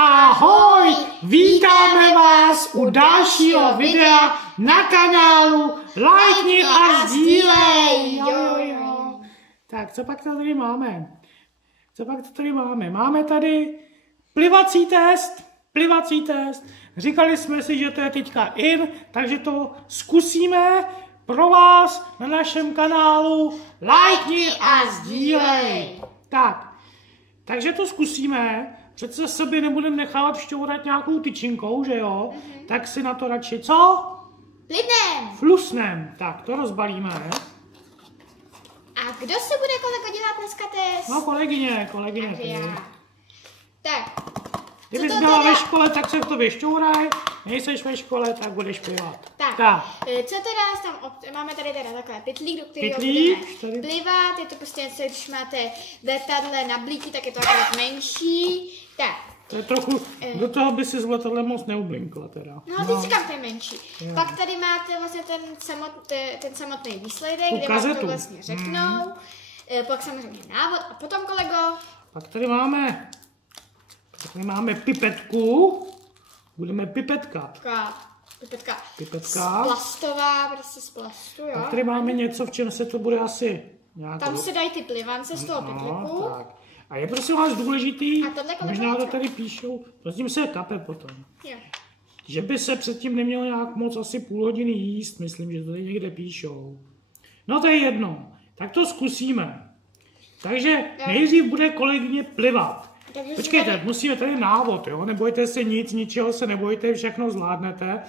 Ahoj! Vítáme vás u dalšího videa na kanálu. Lajkni a sdílej! Jo. Tak, co pak tady máme? Máme tady plivací test. Říkali jsme si, že to je teďka in, takže to zkusíme pro vás na našem kanálu. Lajkni a sdílej! Tak, takže to zkusíme. Přece sobě nebudeme nechávat šťourat nějakou tyčinkou, že jo? Tak si na to radši co? Flusnem. Tak, to rozbalíme. A kdo se bude kolego dělat dneska test? No, kolegyně. Tak. Kdybys byla ve škole, tak se v tobě šťouraj. Nejseš ve škole, tak budeš plivat. Tak. Co teda tam, máme tady teda takové pytlík, do kterého budeme plivat. Je to prostě něco, když máte letadle na blíky, tak je to takový menší. Tak. To je trochu, do toho by si z letadle moc neublinkla teda. No, teď říkám, to je menší. Pak tady máte vlastně ten samotný výsledek, kde vám to vlastně řeknou. Pak samozřejmě návod a potom kolego. Pak tady máme pipetku. Budeme pipetkat. Pipetka. Plastová, prostě z plastu, jo. Pak tady máme něco, v čem se to bude asi nějak... Tam se dají ty plivance z toho pytliku. Tak. A je prosím vás důležitý, možná to tady píšou, prosím se kape potom. Jo. Že by se předtím nemělo nějak moc asi půl hodiny jíst, myslím, že to tady někde píšou. No to je jedno, tak to zkusíme. Takže nejdřív bude kolegyně plivat. Počkejte, musíme tady návod, jo? Nebojte se nic, ničeho se nebojte, všechno zvládnete.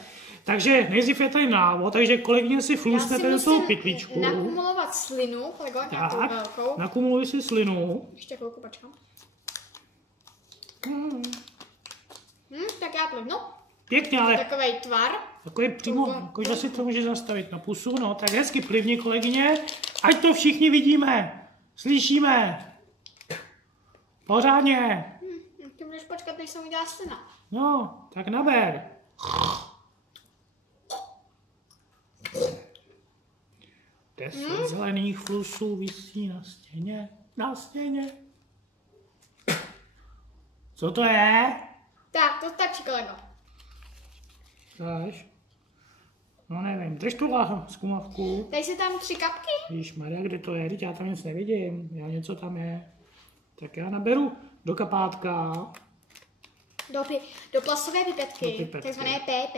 Takže nejdřív je tady návod, takže kolegyně si flusnete do toho pytlíčku. Nakumulovat slinu, kolego, nějakou velkou. Nakumuluj si slinu. Ještě chvilku počkám. Tak já plivnu. Pěkně, ale... Takovej tvar. Takový přímo, jakože si to může zastavit na pusu, no, tak hezky plivni, kolegyně. Ať to všichni vidíme, slyšíme. Pořádně. Ty můžeš počkat, než se mi dá slina. No, tak naber. 10 zelených flusů visí na stěně. Co to je? Tak, to stačí, kolego. Dáš? No nevím, drž tu zkumavku. Dej si tam 3 kapky. Ježišmarja, kde to je? Teď já tam nic nevidím. Já něco tam je. Tak já naberu do kapátka. Do plastové pipetky, takzvané PP.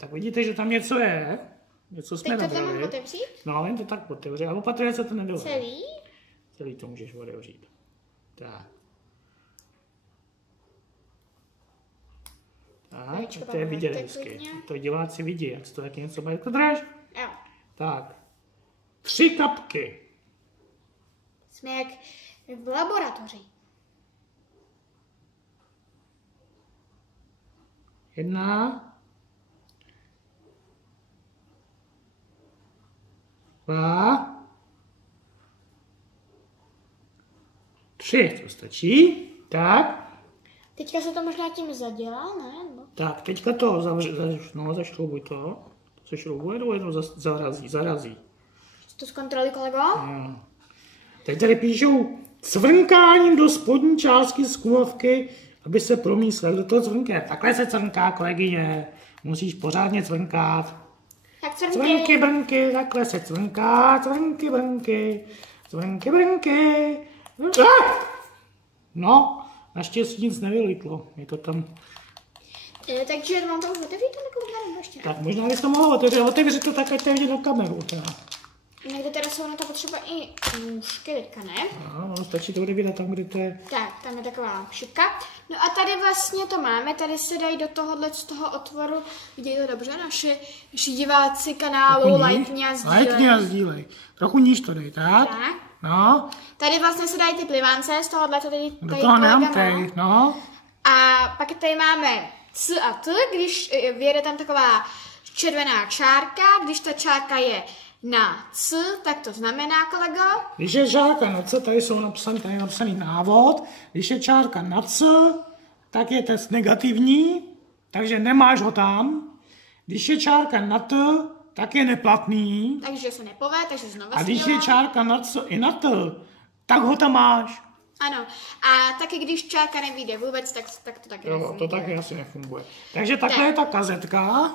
Tak vidíte, že tam něco je. Něco jsme teď to tam mám otevřít? No, jen to tak otevři. A opatrně se to nedole. Celý? Celý to můžeš otevřít. Tak. Tak, to je vidět hezky. To diváci vidí, jak to taky něco bude. Drž? Jo. Tak. 3 kapky. Jsme jak v laboratoři. 1, 2, 3, to stačí. Tak. Teďka se to možná tím zadělá, ne? No. Tak, teďka to zašroubuj to. To se šroubuje, nebo jednou zarazí. To zkontroluj, kolego. No. Teď tady píšou cvrnkáním do spodní části zkumavky, aby se promísl. Do toho cvrnká. Takhle se cvrnká, kolegyně. Musíš pořádně cvrnkat. Tak cvrnky, brnky, takhle se cvrnká. Cvrnky, brnky. No, naštěstí nic nevylítlo. Je to tam... Takže mám to už otevřít, nebo ještě? Tak možná bys to mohlo otevřít to tak, ať to vidět na kameru. Někde teda jsou na to potřeba i nůžky, teďka ne? No, stačí to vidět tam, kde to je. Tak, tam je taková šipka. No a tady vlastně to máme, tady se dají do tohohle z toho otvoru, vidějí to dobře, naši diváci kanálu Lajkni a sdílej. Trochu níž to dej, tak? Tak. No. Tady vlastně se dají ty plivance, z tohohle to tady do toho nehamtej, no. A pak tady máme C a T, když vyjede tam taková červená čárka, když ta čárka je na C, tak to znamená, kolego? Když je čárka na C, tady je napsaný návod. Když je čárka na C, tak je test negativní, takže nemáš ho tam. Když je čárka na T, tak je neplatný. Takže se nepovede, takže znova. A když je čárka na C i na T, tak ho tam máš. Ano. A taky když čárka nevyjde vůbec, tak to taky nefunguje. To taky asi nefunguje. Takže takhle je ta kazetka.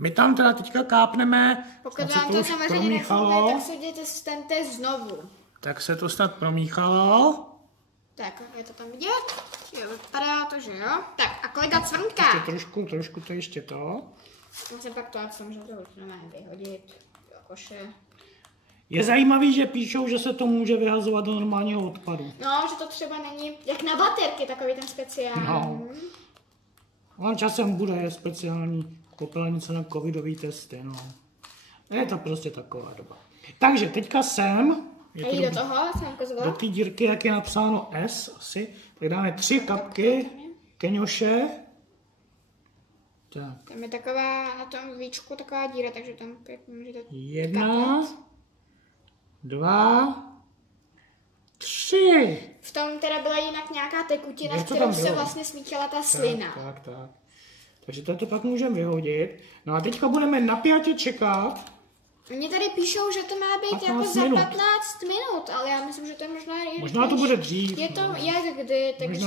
My tam teda teďka kápneme. Pokud vám to samozřejmě nefunguje, tak se udějte systémte znovu. Tak se to snad promíchalo. Tak, je to tam vidět? Jo, vypadá to, že jo? Tak, a kolega Cvrnka. Trošku to ještě to. Musím pak to, samozřejmě to už nemá vyhodit do koše. Je zajímavý, že píšou, že se to může vyhazovat do normálního odpadu. No, že to třeba není, jak na baterky, takový ten speciální. No. Ale časem bude speciální popelnice na covidový testy, no. Je to prostě taková doba. Takže teďka sem. A jít do toho, jsem ukazovala? Do té dírky, jak je napsáno S asi, tak dáme 3 kapky keňoše. Tak. Tam je taková, na tom víčku taková díra, takže tam pěkně můžete 1, 2, 3. V tom teda byla jinak nějaká tekutina, s kterou se vlastně smíchala ta slina. Tak. Takže to pak můžeme vyhodit. No a teďka budeme napjatě čekat. Oni tady píšou, že to má být jako za 15 minut, ale já myslím, že to je možná to bude dřív. Je to jak kdy, takže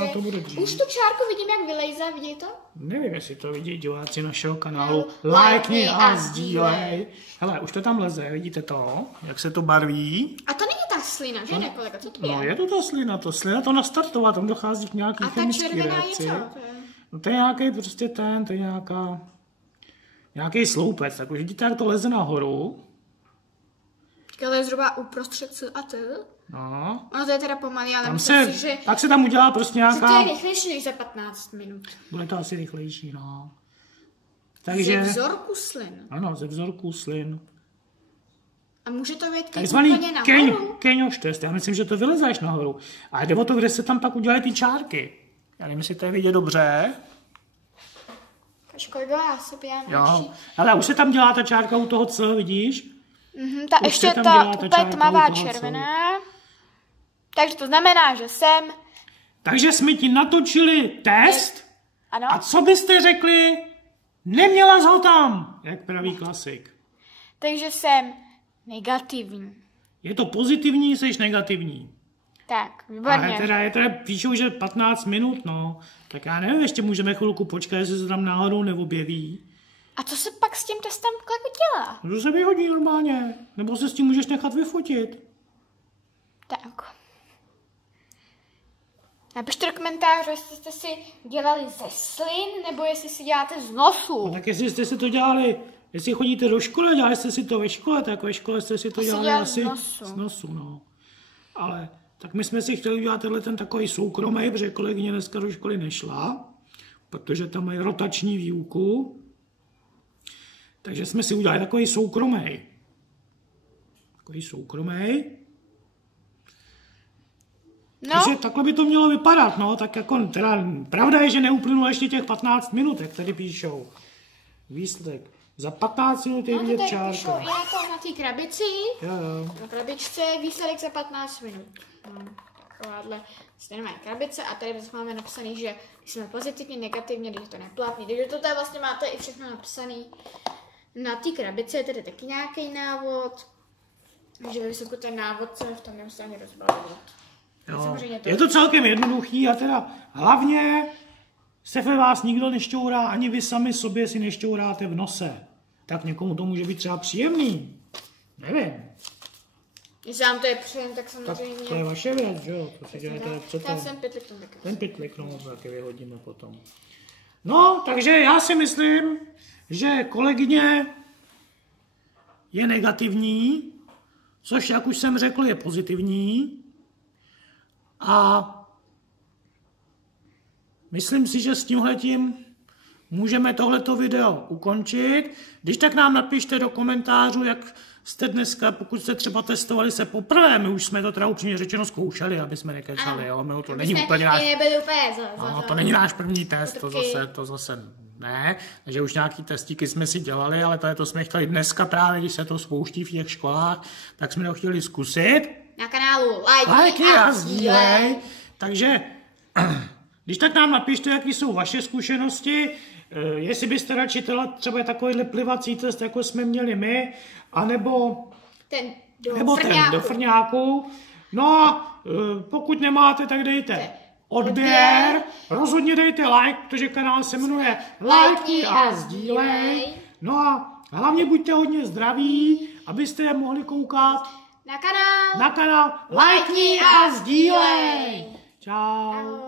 už tu čárku vidím, jak vylejzá, vidí to? Nevím, jestli to vidí diváci našeho kanálu. Lajkni a sdílej. Hele, už to tam leze, vidíte to, jak se to barví. A to není ta slina, že ne, kolega, co to je? No je to ta slina to nastartovat, tam dochází k nějaký chemický reakci. A ta červená je co? No to je nějaký prostě to je nějaký sloupec, tak už vidíte, jak to leze nahoru. Ale je zhruba uprostřed C a T. No. Ono to je teda pomalý, ale myslím si, že... Tak se tam udělá prostě nějaká... To je rychlejší než za 15 minut. Bude to asi rychlejší, no. Takže... Ze vzorku slin. Ano, ze vzorku slin. A může to být takzvaný úplně nahoru? keňoš test. Já myslím, že to vylezáš nahoru. A jde o to, kde se tam pak udělají ty čárky. Já nevím, jestli to je vidět dobře. Kolego, já se pijám. Jo, ale už se tam dělá ta čárka u toho C, vidíš? Ta ještě ta úplně tmavá červená. Takže to znamená, že jsem... Takže jsme ti natočili test. Ano. A co byste řekli? Neměla jsi ho tam, jak praví klasik. Takže jsem negativní. Je to pozitivní, jsi negativní. Tak, výborně. Ale teda píšou, že 15 minut, no. Tak já nevím, ještě můžeme chvilku počkat, jestli se tam náhodou neobjeví. A co se pak s tím testem dělá? To se vyhodí normálně. Nebo se s tím můžeš nechat vyfotit. Tak. Napište do komentářů, jestli jste si dělali ze slin, nebo jestli si děláte z nosu. No tak jestli jste si to dělali, jestli chodíte do školy, dělali jste si to ve škole, tak ve škole jste si to dělali asi z nosu, no. Ale tak my jsme si chtěli udělat ten takový soukromý, protože kolegyně dneska do školy nešla, protože tam mají rotační výuku. Takže jsme si udělali takový soukromý. No. Takže takhle by to mělo vypadat, no, tak jako, teda, pravda je, že neuplynulo ještě těch 15 minut, jak tady píšou. Výsledek. Za 15 minut je vidět čárka. Píšou i na té krabici. Jo. Na krabičce je výsledek za 15 minut. No, takováhle stejná krabice a tady máme napsaný, že jsme pozitivně, negativně, když to neplatný. Takže to tady vlastně máte i všechno napsaný. Na té krabici je tedy taky nějaký návod. Takže ve výsledku ten návod se v tom nemusí ani rozbavit. Je to celkem jednoduchý a teda hlavně se ve vás nikdo nešťourá, ani vy sami sobě si nešťouráte v nose. Tak někomu to může být třeba příjemný. Nevím. Jestli vám to je příjemný, tak samozřejmě... Tak to je vaše věc, že jo? To si děláte, co to... Ten pytlík, no, to taky vyhodíme potom. No, takže já si myslím, že kolegyně je negativní, což, jak už jsem řekl, je pozitivní. A myslím si, že s tímhletím můžeme tohleto video ukončit. Když tak nám napište do komentářů, jak jste dneska, pokud jste třeba testovali se poprvé, my už jsme to teda upřímně řečeno zkoušeli, aby jsme nekecali, jo, my to není úplně náš, no, to není náš první test, to zase ne, takže už nějaký testíky jsme si dělali, ale to jsme chtěli dneska právě, když se to spouští v těch školách, tak jsme to chtěli zkusit. Na kanálu Lajkni a sdílej. Takže, když tak nám napište, jaký jsou vaše zkušenosti, jestli byste radši třeba takovýhle plivací test, jako jsme měli my, anebo ten do frňáku. No a pokud nemáte, tak dejte odběr, rozhodně dejte like, protože kanál se jmenuje Lajkni a sdílej. No a hlavně buďte hodně zdraví, abyste mohli koukat na kanál Lajkni a sdílej. Čau.